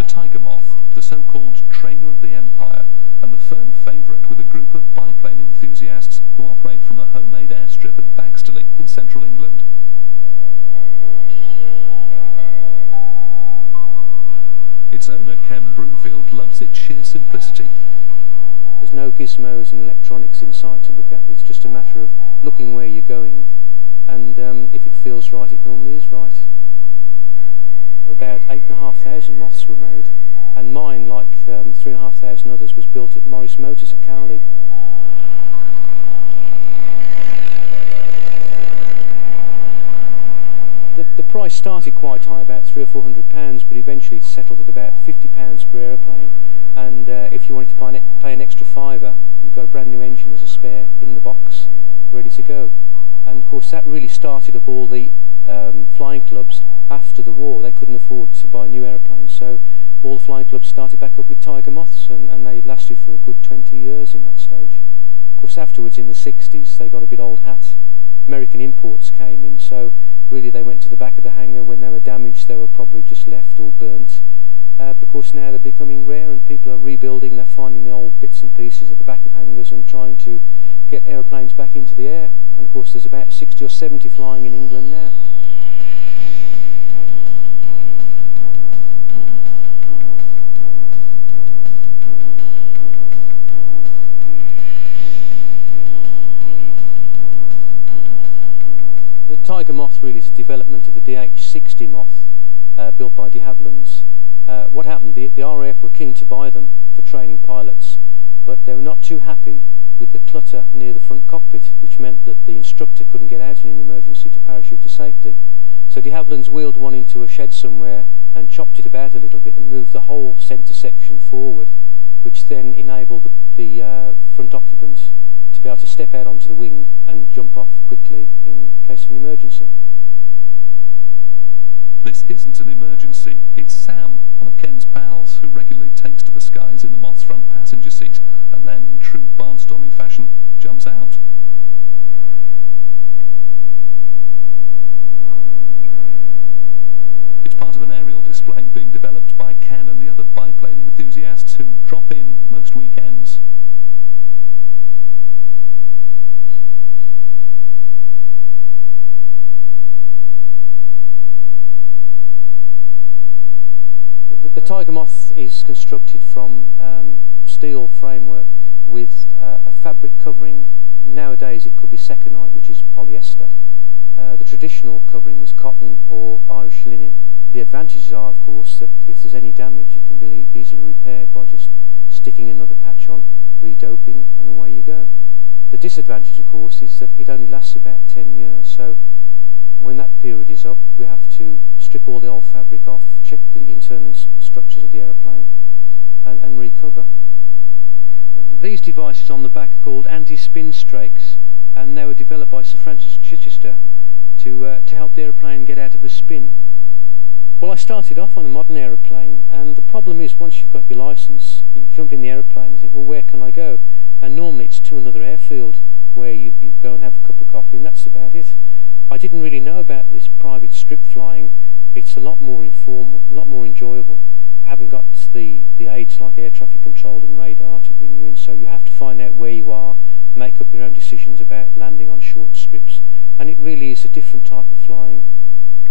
The tiger moth, the so-called trainer of the empire, and the firm favourite with a group of biplane enthusiasts who operate from a homemade airstrip at Baxterley in central England. Its owner, Ken Broomfield, loves its sheer simplicity. There's no gizmos and electronics inside to look at. It's just a matter of looking where you're going, and if it feels right, it normally is right. About 8,500 moths were made, and mine, like 3,500 others, was built at Morris Motors at Cowley. The price started quite high, about £300 or £400, but eventually it settled at about £50 per aeroplane. And if you wanted to pay an extra £5, you've got a brand new engine as a spare in the box, ready to go. And of course that really started up all the flying clubs. After the war, they couldn't afford to buy new aeroplanes, so all the flying clubs started back up with tiger moths, and they lasted for a good 20 years in that stage. Of course, afterwards in the 60s, they got a bit old hat. American imports came in, so really they went to the back of the hangar. When they were damaged, they were probably just left or burnt. But of course now they're becoming rare, and people are rebuilding. They're finding the old bits and pieces at the back of hangars and trying to get aeroplanes back into the air. And of course there's about 60 or 70 flying in England now. The tiger moth really is a development of the DH-60 moth built by de Havilland's. What happened, the RAF were keen to buy them for training pilots, but they were not too happy with the clutter near the front cockpit, which meant that the instructor couldn't get out in an emergency to parachute to safety. So de Havilland's wheeled one into a shed somewhere and chopped it about a little bit and moved the whole centre section forward, which then enabled the front occupant to be able to step out onto the wing and jump off quickly in case of an emergency. This isn't an emergency, it's Sam, one of Ken's pals, who regularly takes to the skies in the moth's front passenger seat, and then, in true barnstorming fashion, jumps out. It's part of an aerial display being developed by Ken and the other biplane enthusiasts who drop in most weekends. The tiger moth is constructed from steel framework with a fabric covering. Nowadays it could be seconite, which is polyester. The traditional covering was cotton or Irish linen. The advantages are, of course, that if there's any damage, it can be easily repaired by just sticking another patch on, redoping, and away you go. The disadvantage, of course, is that it only lasts about 10 years. So when that period is up, we have to strip all the old fabric off, check the internal structures of the aeroplane, and recover. These devices on the back are called anti-spin strakes, and they were developed by Sir Francis Chichester to help the aeroplane get out of a spin. Well, I started off on a modern aeroplane, and the problem is once you've got your licence, you jump in the aeroplane and think, well, where can I go? And normally it's to another airfield where you go and have a cup of coffee, and that's about it. I didn't really know about this private strip flying. It's a lot more informal, a lot more enjoyable. I haven't got the aids like air traffic control and radar to bring you in, so you have to find out where you are, make up your own decisions about landing on short strips, and it really is a different type of flying.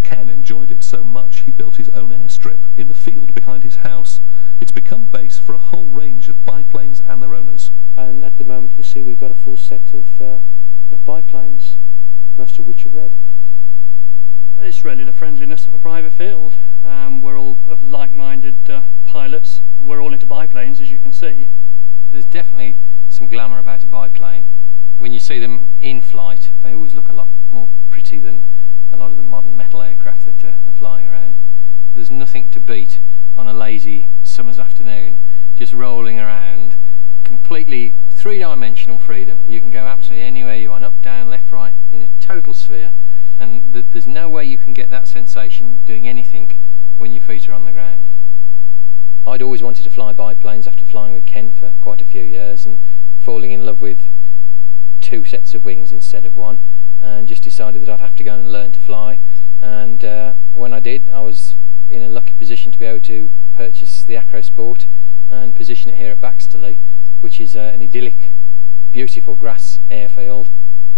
Ken enjoyed it so much he built his own airstrip in the field behind his house. It's become base for a whole range of biplanes and their owners. And at the moment you can see we've got a full set of biplanes, most of which are red. It's really the friendliness of a private field. We're all of like-minded pilots. We're all into biplanes, as you can see. There's definitely some glamour about a biplane. When you see them in flight, they always look a lot more pretty than a lot of the modern metal aircraft that are flying around. There's nothing to beat on a lazy summer's afternoon, just rolling around, completely three-dimensional freedom. You can go absolutely anywhere you want, up, down, left, right, in a total sphere. And there's no way you can get that sensation doing anything when your feet are on the ground. I'd always wanted to fly biplanes after flying with Ken for quite a few years and falling in love with 2 sets of wings instead of 1, and just decided that I'd have to go and learn to fly. And when I did, I was in a lucky position to be able to purchase the Acro Sport and position it here at Baxterley, which is an idyllic, beautiful grass airfield.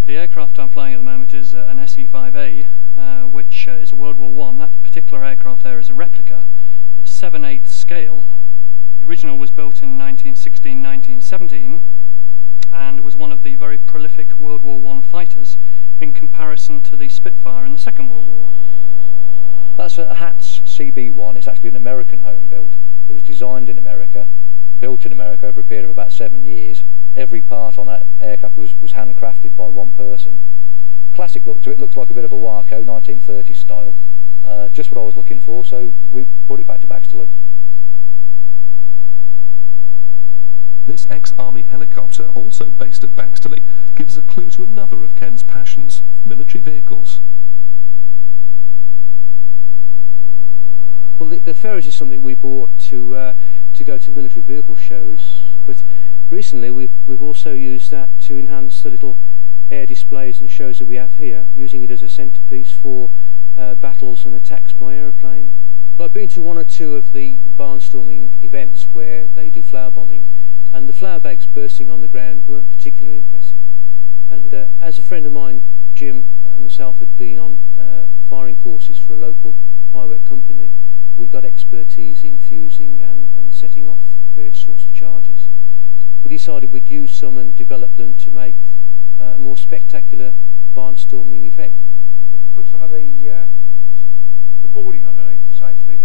The aircraft I'm flying at the moment is an SE-5A, which is a World War I. That particular aircraft there is a replica. It's 7/8 scale. The original was built in 1916-1917 and was one of the very prolific World War I fighters in comparison to the Spitfire in the Second World War. That's a Hatch CB1. It's actually an American home build. It was designed in America, built in America over a period of about 7 years. Every part on that aircraft was handcrafted by one person. Classic look to it, looks like a bit of a Warco, 1930s style. Just what I was looking for, so we brought it back to Baxterley. This ex-Army helicopter, also based at Baxterley, gives a clue to another of Ken's passions, military vehicles. Well, the Ferris is something we bought to go to military vehicle shows, but recently we've also used that to enhance the little air displays and shows that we have here, using it as a centrepiece for battles and attacks by aeroplane. Well, I've been to one or two of the barnstorming events where they do flower bombing, and the flower bags bursting on the ground weren't particularly impressive. And as a friend of mine, Jim, and myself had been on firing courses for a local firework company, we got expertise in fusing and setting off various sorts of charges. We decided we'd use some and develop them to make a more spectacular barnstorming effect. If we put some of the boarding underneath for safety,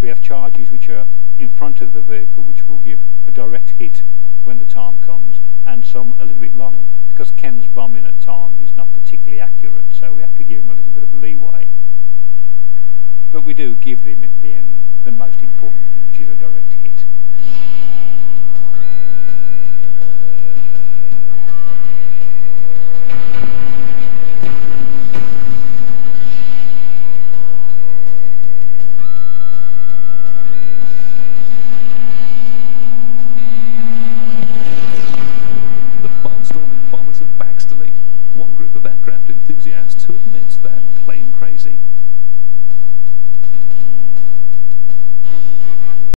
we have charges which are in front of the vehicle, which will give a direct hit when the time comes, and some a little bit long, because Ken's bombing at times is not particularly accurate, so we have to give him a little bit of leeway. But we do give him at the end the most important thing, which is a direct hit. The barnstorming bombers of Baxterley, one group of aircraft enthusiasts who admits that